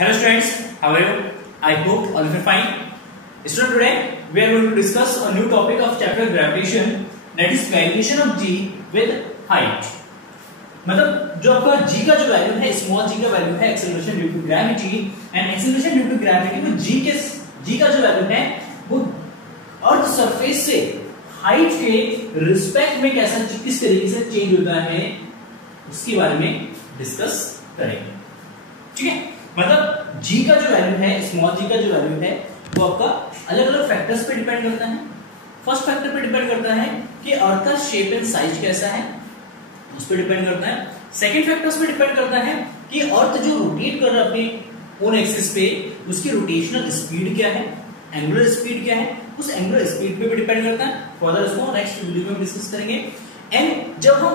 Hello students, how are you? I hope all of you are fine. Student, today we are going to discuss a new topic of chapter gravitation, that is variation of g with height. मतलब जो आपका g का जो value है, small g का value है acceleration due to gravity, and acceleration due to gravity में g का जो वैल्यू है वो अर्थ सरफेस से हाइट के रिस्पेक्ट में कैसा किस तरीके से चेंज होता है उसके बारे में डिस्कस करेंगे। ठीक है, मतलब g का जो वैल्यू है, स्मॉल g का जो वैल्यू है वो आपका अलग अलग फैक्टर्स पे डिपेंड करता है। फर्स्ट फैक्टर पे डिपेंड करता है कि अर्थ का शेप एंड साइज कैसा है, उस पर डिपेंड करता है। सेकंड फैक्टर्स पे डिपेंड करता है कि अर्थ जो रोटेट कर रहा है अपने ओन एक्सिस पे, उसकी रोटेशनल स्पीड क्या है, एंगुलर स्पीड क्या है, उस एंगुलर स्पीड पे भी डिपेंड करता है। फर्दर इसको नेक्स्ट वीडियो में डिस्कस करेंगे। एंड जब हम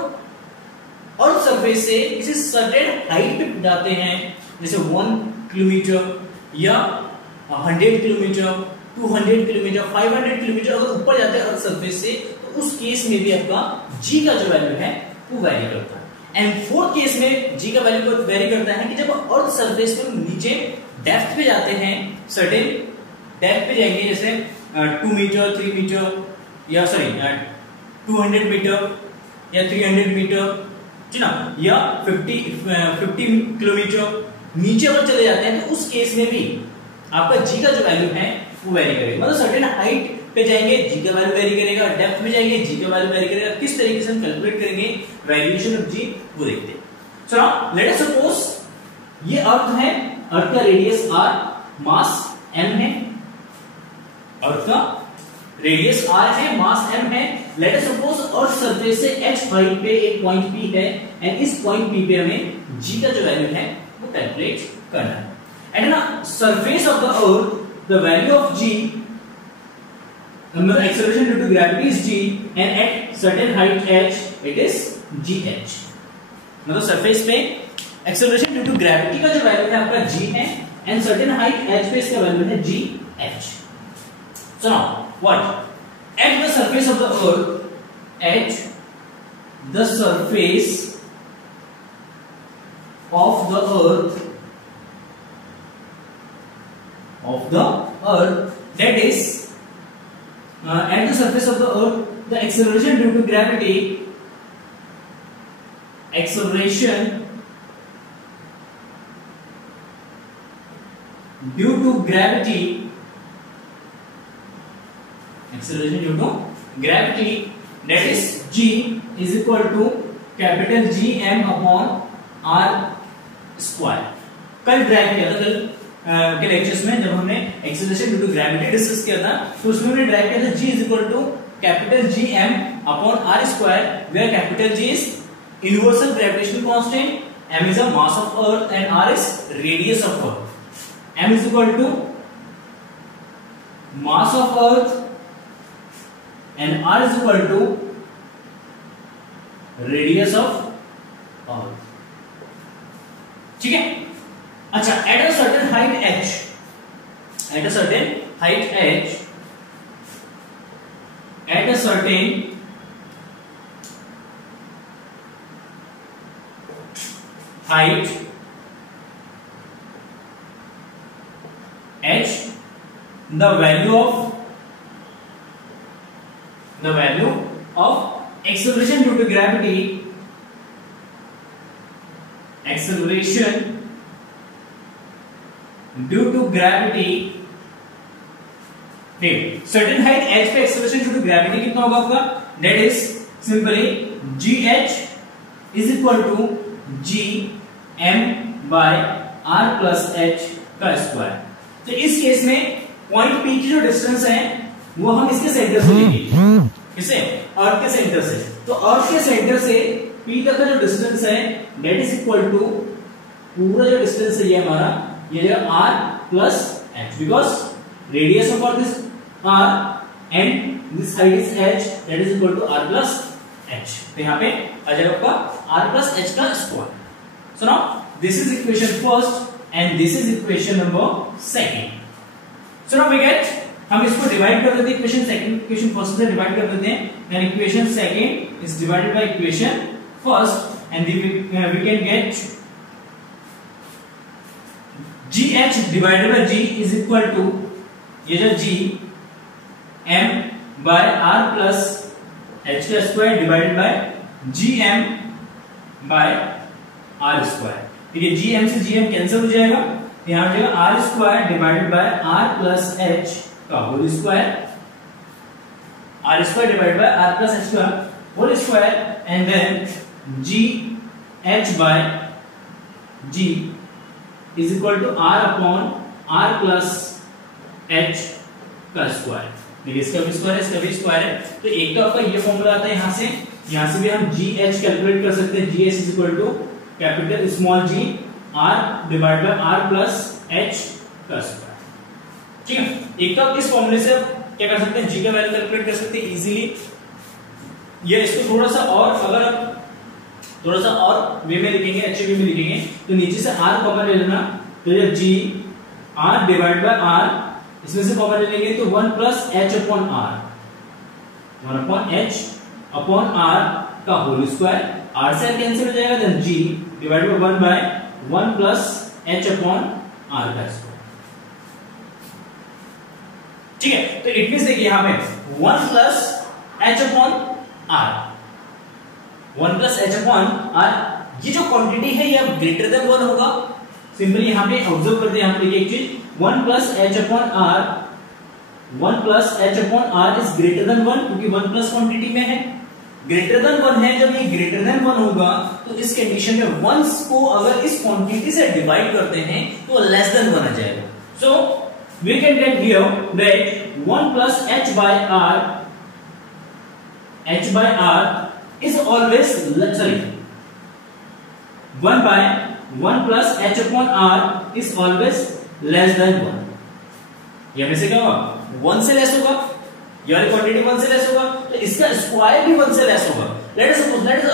अर्थ सरफेस से किसी सर्टेन हाइट पे जाते हैं, जैसे 1 किलोमीटर या 100 किलोमीटर, 200 किलोमीटर, 500 किलोमीटर अगर ऊपर जाते हैं अर्थ सरफेस से, तो उस केस में भी आपका g का जो वैल्यू है वो वेरी करता है। एंड फोर्थ केस में g का वैल्यू वेरी करता है कि जब अर्थ सरफेस पे नीचे डेप्थ पे जाते हैं, सर्टेन डेप्थ पे जाएंगे, जैसे 2 मीटर, 3 मीटर या 200 मीटर या 300 मीटर, जी ना, या 50 किलोमीटर नीचे अगर चले जाते हैं, तो उस केस में भी आपका g का जो वैल्यू है वो वेरी करेगा। मतलब सर्टेन हाइट पे जाएंगे g का वैल्यू वेरी करेगा, डेप्थ में जाएंगे g का वैल्यू वेरी करेगा। किस तरीके से हम कैलकुलेट करेंगे वेरिएशन ऑफ g वो देखते हैं। So now let us suppose ये अर्थ है, अर्थ का रेडियस r, मास m है, अर्थ का रेडियस r है, मास m है। लेट अस सपोज अर्थ सरफेस से h हाइट पे एक पॉइंट p है, एंड इस पॉइंट p पे हमें g का जो वैल्यू है वो कैलकुलेट करना है। एंड ना surface of the earth the value of g, the acceleration due to gravity is g, and at certain height h it is gh। मतलब सरफेस पे एक्सेलरेशन ड्यू टू ग्रेविटी का जो value है आपका g है, and certain height h पे इसका value है gh। So now what at the surface of the earth, at the surface of the earth that is at the surface of the earth, the acceleration due to gravity, acceleration due to gravity, that is g is equal to capital G m upon r square। कल drive किया था, कल के lectures में जब हमने acceleration due to gravity discuss किया था, तो उसमें हमने ड्राइव किया था g is equal to capital G M upon r square, where capital G is universal gravitational constant, m is the mass of earth and r is radius of earth. m is equal to mass of earth and r is equal to radius of अर्थ। ठीक है, अच्छा, at a certain height h, at a certain height h, at a certain height h, the value of acceleration due to gravity, acceleration due to gravity, certain height h पे acceleration due to gravity कितना होगा आपका, that is simply gh is equal to g m बाय r plus h का square. तो इस case में point p की जो डिस्टेंस है वो हम इसके सेंटर से लेंगे, किसे, अर्थ के सेंटर से। तो अर्थ के सेंटर से p तक का जो डिस्टेंस है दैट इज इक्वल टू पूरा जो डिस्टेंस है ये हमारा, ये r plus h, because radius of earth is r and this height is h, that is equal to r plus h। तो यहाँ पे आ जाएगा आपका r plus h का square. So now this is equation first and this is equation number second। So now we get, हम इसको divide कर देते हैं, इक्वेशन सेकंड इक्वेशन फर्स्ट से डिवाइड कर देते हैं, then equation second is divided by equation first and we can get G H divided by G is equal to ये जो G M by are plus H का square divided by G M by R square. ठीक है, G M से G M cancel हो जाएगा, यहां हो जाएगा R square divided by are plus H का whole square, R square divided by are plus H का whole square and then G H by G is equal to R upon R plus H का square. देखिए इसका भी square है, इसका भी square है, तो एक तो आपका ये फॉर्मूला आता है, यहां से भी हम जी एच कैलकुलेट कर सकते हैं। G H is equal to capital small g r divide by are plus H का स्क्वायर। ठीक है, एक तो आप इस फॉर्मूले से क्या कर सकते हैं, जी का वैल्यू कैलकुलेट कर सकते हैं इजीली। ये इसको थोड़ा सा और अगर आप थोड़ा सा और वे में लिखेंगे, अच्छे वे में लिखेंगे, तो नीचे से आर कॉमन ले लेना, तो ये g r divide by r, इसमें से कॉमन ले लेंगे तो 1 plus H upon r, 1 upon h upon are का होल स्क्वायर, आर से कैंसिल हो जाएगा, then g divide by 1 by 1 plus H upon are का स्क्वायर। ठीक है, तो इट मींस देखिए यहां पे 1 plus H upon r, 1 plus H upon r, ये जो क्वांटिटी है ये अब ग्रेटर देन 1 होगा। सिंपली यहां पे ऑब्जर्व करते हैं, यहां पे एक चीज 1 plus H upon r, 1 plus H upon r is greater than 1, क्योंकि 1 प्लस क्वांटिटी में है, ग्रेटर देन 1 है। जब ये ग्रेटर देन 1 होगा तो इस कंडीशन में वंस को अगर इस क्वांटिटी से डिवाइड करते हैं तो लेस देन 1 आ जाएगा। So we can get here that 1 plus h by r, h by r is always, sorry, 1 by 1 plus h upon r is always less than 1। ये में से क्या होगा, 1 से लेस होगा, ये वाली क्वांटिटी 1 से लेस होगा, तो इसका स्क्वायर भी 1 से लेस होगा। लेट अस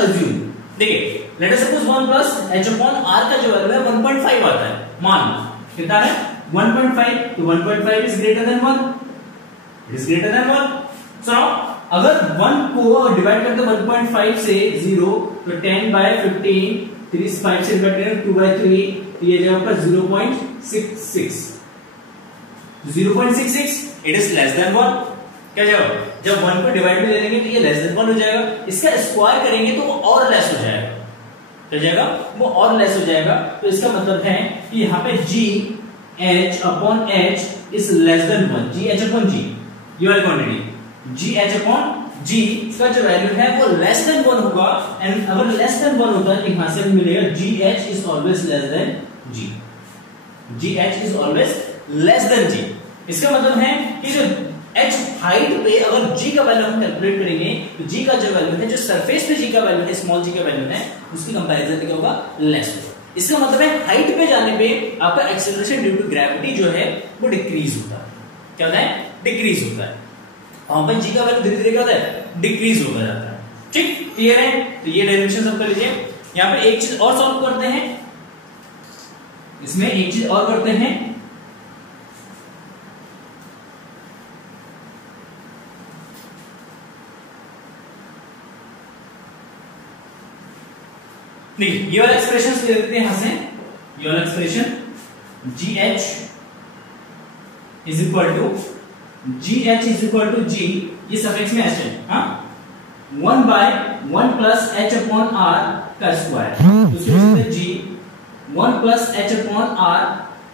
अज्यूम, देखिए let us suppose 1 plus h upon r का जो वैल्यू है 1.5 आता है, मान लो कितना है 1.5, तो 1.5 is greater than 1, it is greater than 1। So now अगर 1 को डिवाइड करते 1.5 से 0, तो 10 बाय 15, 3 5 से डिवाइड करें 2 बाय 3, तो ये जगह पर 0.66, 0.66 इट इज लेस देन 1। क्या जाएगा, जब 1 को डिवाइड में ले लेंगे तो ये लेस देन 1 हो जाएगा, इसका स्क्वायर करेंगे तो वो और लेस हो जाएगा, क्या जाएगा, वो और लेस हो जाएगा। तो इसका मतलब है कि यहाँ पे G H upon H is less than 1, G H upon G, ये वाली quantity G H upon G का जो वैल्यू है वो लेस देन 1 होगा, एंड अगर लेस देन 1 होता है तो यहां से मिलेगा G H is always less than G, G H is always less than G. इसका मतलब है कि जो एच हाइट पे अगर जी का वैल्यू हम कैलकुलेट करेंगे तो जी का जो वैल्यू है, जो सरफेस पे जी का वैल्यू है, स्मॉल जी का वैल्यू है, उसकी कंपैरिजन क्या होगा, लेस होगा। इसका मतलब है हाइट पे जाने पे आपका एक्सेलरेशन ड्यू टू ग्रेविटी जो है वो डिक्रीज होता है। क्या होता है, डिक्रीज होता है। वहां पर जी का वैल्यू धीरे धीरे क्या होता है, डिक्रीज होता जाता है। ठीक, क्लियर है, तो ये डेरिवेशन सब कर लीजिए। यहां पे एक चीज और सॉल्व करते हैं, इसमें एक चीज और करते हैं, देखिए ये वाला एक्सप्रेशन ले लेते हैं यहां से, ये वाला expression G H is equal to GH is equal to G, ये सफिक्स में एच है, हाँ, 1 by 1 plus H upon are का स्क्वायर, तो इसमें G 1 plus H upon R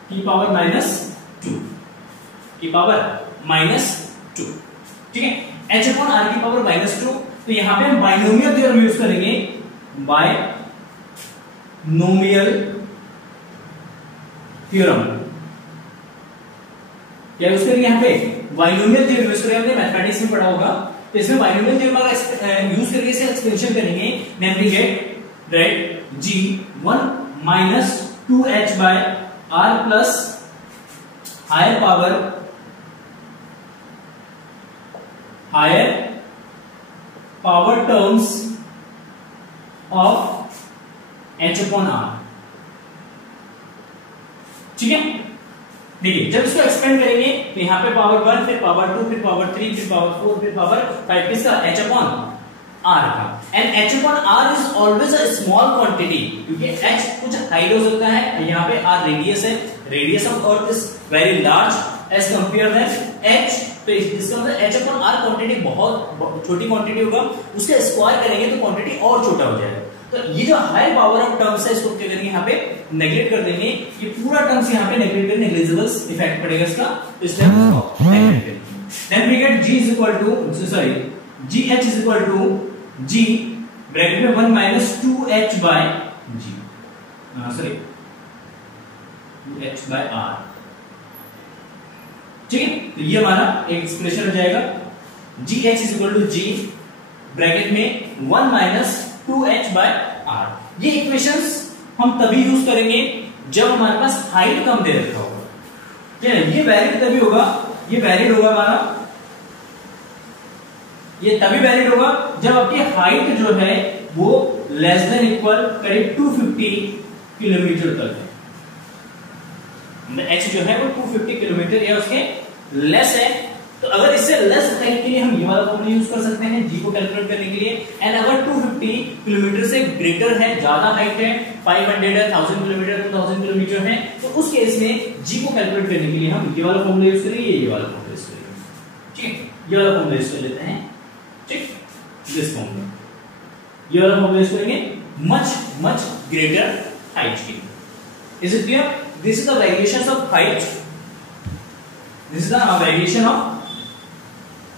की पावर -2, की पावर -2। ठीक है, एच अपॉन आर की पावर -2, तो यहां पे हम बाइनोमियल थ्योरम यूज करेंगे, बाइनोमियल थ्योरम क्या यूज करेंगे, यहां पे बाइनोमियल थ्योरम यूज करेंगे, हमने मैथमेटिक्स में पढ़ा होगा, तो इसमें बाइनोमियल थ्योरम का यूज करके इसे एक्सपेंशन करेंगे, namely get right G 1 minus 2h by r plus higher power terms of h upon r। ठीक है, देखिए जब इसको एक्सपेंड करेंगे तो यहाँ पे पावर 1, फिर पावर 2, फिर पावर 3, फिर पावर 4, फिर पावर 5, किसका, h अपॉन r का। And h upon r is always a small quantity, क्योंकि h कुछ हाइट हो सकता है, यहाँ पे r रेडियस है, radius of earth is very large as compare that h, तो इसका मतलब एच अपॉन आर क्वांटिटी बहुत छोटी क्वांटिटी होगा, उसका स्क्वायर करेंगे तो क्वांटिटी और छोटा हो जाएगा। तो ये जो हाई पावर ऑफ टर्म्स है इसको क्या करेंगे यहाँ पे नेगलेक्ट कर देंगे, ये पूरा टर्म्स यहाँ पे नेगलेक्ट करेंगे, नेग्लिजिबल इफेक्ट पड़ेगा इसका, तो इसलिए हम इसको नेगलेक्ट करेंगे। Then we get g is equal to sorry gh is equal to g bracket में 1 minus 2h by g sorry 2h by r, ठीक है। तो ये हमारा एक एक्सप्रेशन हो जाएगा gh is equal to g bracket में 1 minus 2h by r। ये इक्वेशंस हम तभी यूज करेंगे जब हमारे पास हाइट कम दे रखा होगा, ठीक है। ये वैलिड तभी होगा, ये वैलिड होगा हमारा, ये तभी वैलिड होगा जब आपकी हाइट जो है वो लेस देन इक्वल करीब 250 किलोमीटर तक है, h जो है वो 250 किलोमीटर या उसके लेस है। तो अगर इससे लेस हाइट के लिए हम ये वाला फॉर्मूला यूज कर सकते हैं g को कैलकुलेट करने के लिए, एंड अगर 250 किलोमीटर से ग्रेटर है, ज्यादा हाइट है, 500 है, 1000 किलोमीटर, 2000 किलोमीटर है, तो उस केस में g को कैलकुलेट करने के लिए हम ये वाला फॉर्मूला यूज करेंगे, ये वाला फॉर्मूला यूज करेंगे, ठीक है। ये वाला फॉर्मूला यूज कर लेते हैं, ठीक, दिस फॉर्मूला, ये वाला फॉर्मूला यूज करेंगे मच ग्रेटर हाइट के लिए। Is it clear? This is the variations of height, this is the variation of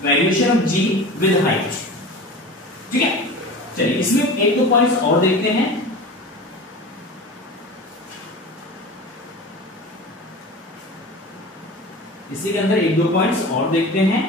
g with height, ठीक है। चलिए इसमें एक दो पॉइंट्स और देखते हैं। इसी के अंदर एक दो पॉइंट्स और देखते हैं।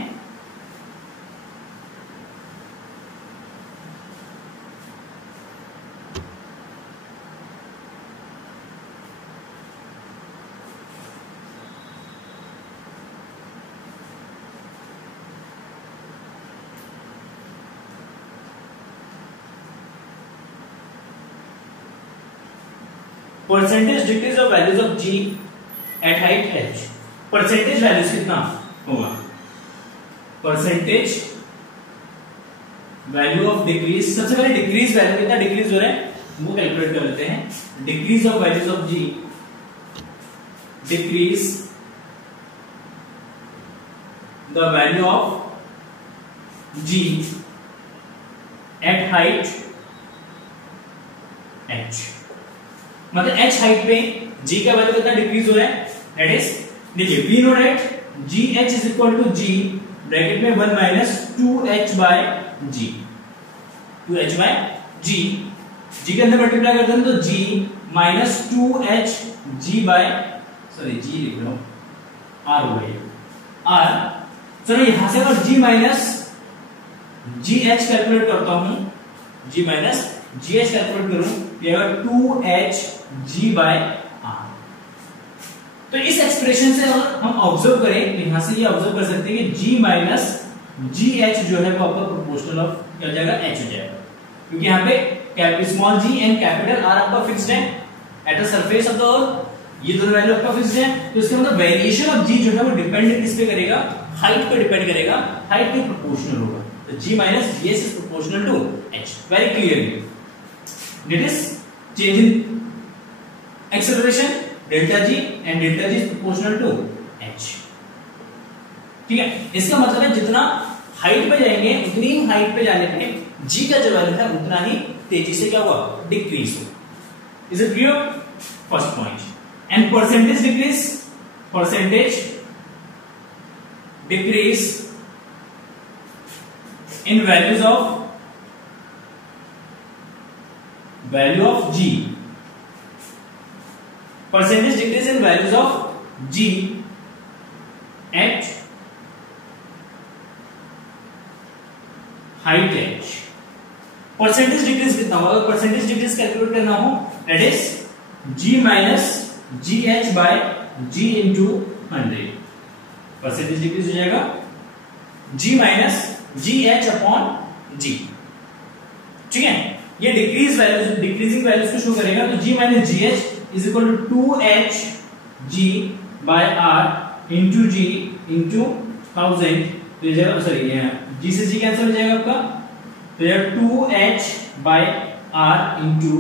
Percentage decrease of values of g at height h, percentage values कितना होगा, परसेंटेज वैल्यू ऑफ डिक्रीज, सबसे पहले डिक्रीज वैल्यू कितना डिक्रीज हो रहा है वो कैलकुलेट कर लेते हैं। Decrease of values of g, decrease the value of g at height h, मतलब h हाइट पे g का वैल्यू कितना डिक्रीज हो रहा है, दैट इज, देखिए we know that gh is equal to g bracket में 1 minus 2h by g, 2h by g, g के अंदर मल्टीप्लाई करते हैं तो g minus 2h g by, sorry g लिख रहा हूं r हो गया r, चलो यहां से अगर g माइनस gh कैलकुलेट करता हूं, g माइनस gh कैलकुलेट करूं, ये 2h g बाय r। तो इस एक्सप्रेशन से अगर हम ऑब्जर्व करें तो यहां से ये ऑब्जर्व कर सकते हैं कि g माइनस gh जो है वो आपका प्रोपोर्शनल ऑफ क्या हो जाएगा, h हो जाएगा, क्योंकि यहाँ पे small g and capital R आपका फिक्स्ड है at the surface of the earth, ये दोनों वैल्यू आपका फिक्स्ड है। तो इसका मतलब वेरिएशन ऑफ g जो है वो डिपेंड किस पे करेगा, हाइट पे डिपेंड करेगा, हाइट के प्रोपोर्शनल होगा। तो g minus gh is proportional to h, very clearly. That is change in acceleration delta g and delta g is proportional to h, ठीक है। इसका मतलब है जितना हाइट पे जाएंगे उतनी ही हाइट पे जाने पे g का जो वैल्यू है उतना ही तेजी से क्या हुआ, डिक्रीज हो। Is it clear? First point. And percentage decrease in values of value of g, percentage decrease in values of g at height h, percentage decrease कितना होगा, अगर परसेंटेज डिक्रीज कैलकुलेट करना हो that is g minus gh by g into 100, percentage decrease हो जाएगा g minus gh upon g, ठीक है। ये डिक्रीज वैल्यूज, डिक्रीजिंग वैल्यूज को शो करेगा, तो g minus gh is equal to 2h g by r into g into 1000, तो ये जाएगा, सॉरी g से g कैंसिल हो जाएगा आपका, तो ये 2h by r into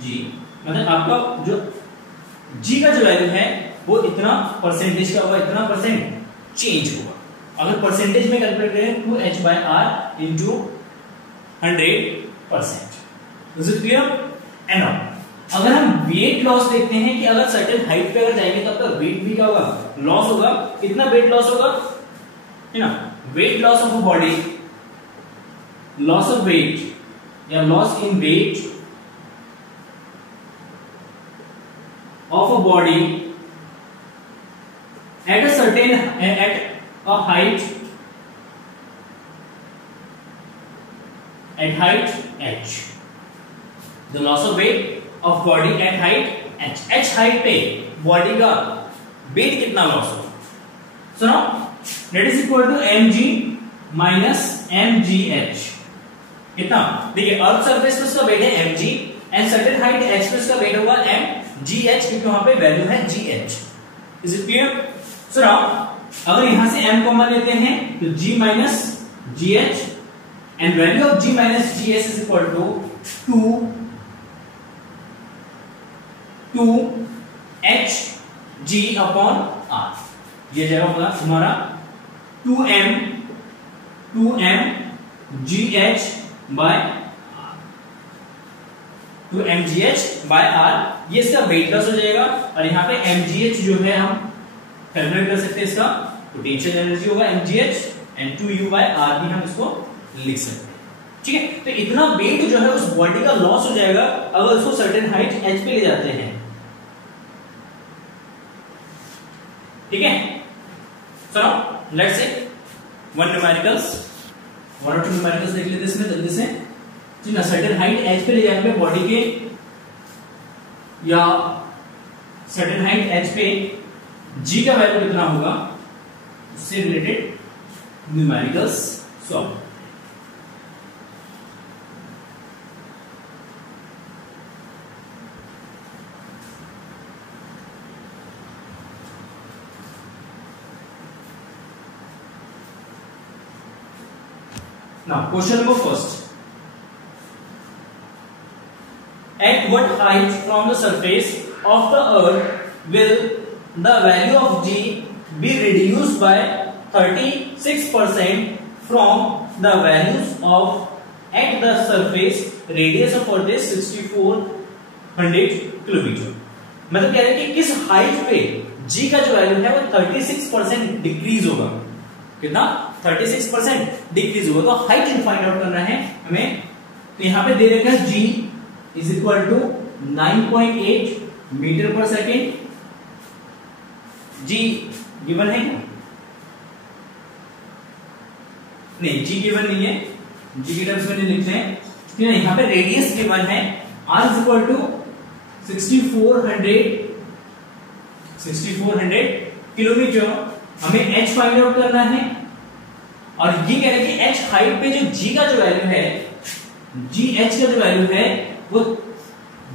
g, मतलब आपका जो g का जो वैल्यू है वो इतना परसेंटेज का होगा, इतना परसेंट चेंज होगा। अगर परसेंटेज में कैलकुलेट करें 2h/r into 100%। Is it clear? And now अगर हम वेट लॉस देखते हैं कि अगर सर्टेन हाइट पे अगर जाएंगे तो आपका वेट भी क्या होगा, लॉस होगा। कितना वेट लॉस होगा, है ना? Weight loss of a body, loss of weight या loss in weight of a body at a certain at a height h, the loss of weight of body at height h height पे body का weight कितना loss होगा। So now that is equal to mg minus mgh। कितना? देखिए earth surface पे उसका wait है mg and certain height h पे उसका वेट होगा mgh, क्योंकि वहां पे वैल्यू है gh। Is it clear? So now अगर यहां से m कॉमन लेते हैं तो g minus gh and value of g minus gh is equal to 2hg upon r। ये जाएगा होगा तुम्हारा 2m gh बाय तो mgh बाय r, ये इसका वेट लॉस हो जाएगा। और यहाँ पे mgh जो है हम कैलकुलेट कर सकते हैं, इसका पोटेंशियल एनर्जी होगा mgh and 2u by r भी हम इसको लिख सकते हैं। ठीक है, तो इतना वेट जो है उस बॉडी का लॉस हो जाएगा अगर उसको सर्टेन हाइट h पे ले जाते हैं। ठीक है, so now let's say one और टू न्यूमेरिकल्स देख लेते हैं इसमें जल्दी से। ठीक है, सर्टेन हाइट h पे ले जाने पे बॉडी के या सर्टेन हाइट h पे g का वैल्यू कितना होगा, उससे related numericals solve. Now, question number first. At what height from the surface of the earth will the value of g be reduced by 36% from the values of at the surface radius of earth is 6400 kilometre. मतलब कह रहे हैं कि किस height पे g का जो value है वो 36% डिक्रीज होगा। कितना? 36% डिक्रीज होगा। तो हाइट फाइंड आउट करना है हमें। तो यहां पे दे रखा है g is equal to 9.8 metre per second. g given है क्या? नहीं, g गिवन नहीं है, g के टर्म्स में नहीं लिखते हैं। ठीक है, यहां पे रेडियस गिवन है r is equal to 6400 kilometre. हमें h फाइंड आउट करना है और ये कह रहे हैं कि h हाइट पे जो g का जो वैल्यू है, gh का जो वैल्यू है वो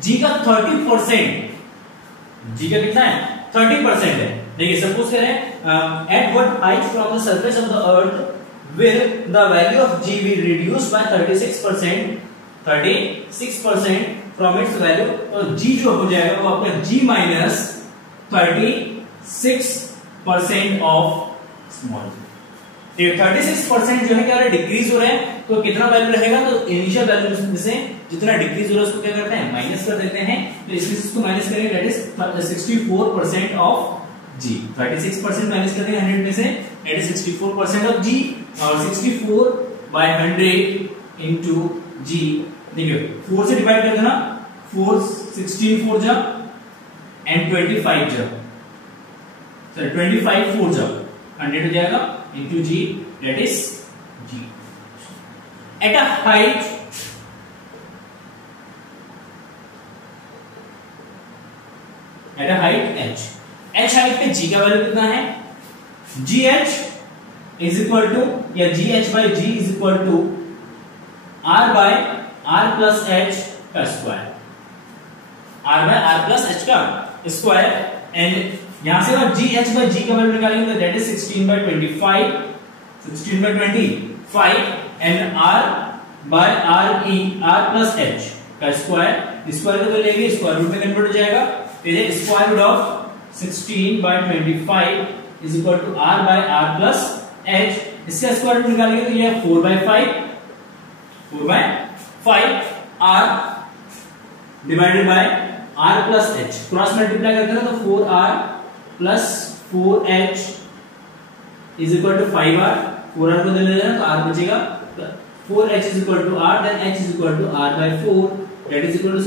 g का 30%, g का कितना है 30% है। देखिए सपोज करें at what height from the surface of the earth will the value of g be reduced by 36% from its value. तो g जो हो जाएगा वो आपका g माइनस 36% ऑफ स्मॉल। 36% जो है क्या डिक्रीज हो रहा है, तो कितना वैल्यू रहेगा? तो इनिशियल वैल्यू से जितना डिक्रीज हो रहा है उसको क्या करते हैं, माइनस कर देते हैं। तो इसको माइनस करेंगे, that is 64% of g। 36% minus करेंगे 100 में से, दैट इज 64% ऑफ g। और 64 बाय 100 इंटू g, देखिए 4 से डिवाइड कर देना, 4 16 4 जा एंड 25 जा, सॉरी 25 4 जा 100 हो जाएगा into g, that is g at a height h height पे g का वैल्यू कितना है? gh is equal to या gh by g is equal to r by r plus h का square, r by r plus h का square. And यहां से आप gh by g का वैल्यू निकालेंगे तो that is 16 by 25 and r by r plus h का square. Square को तो लेंगे, स्क्वायर रूट में कन्वर्ट हो जाएगा। तो ये square root of 16/25 is equal to r by r plus h। इसका स्क्वायर रूट निकालेंगे तो ये 4/5 r divided by r plus h। Cross multiply करते हैं तो 4r plus 4h is equal to 5r। 4r को दे लेना तो r बचेगा। 4h is equal to r, then h is equal to r by 4, that is equal to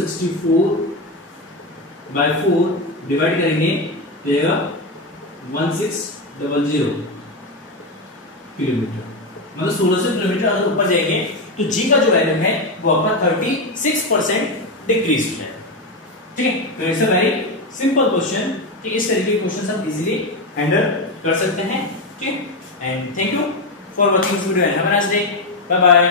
64/4 divide करेंगे तो आएगा 1600 किलोमीटर, मतलब 1600 किलोमीटर अगर ऊपर जाएंगे तो g का जो वैल्यू है वो आपका 36% डिक्रीज हो जाएगा। ठीक है, तो it's a very simple question कि इस तरीके के क्वेश्चन हम इजीली हैंडल कर सकते हैं। ठीक, and thank you for watching this video and have a nice day, bye bye.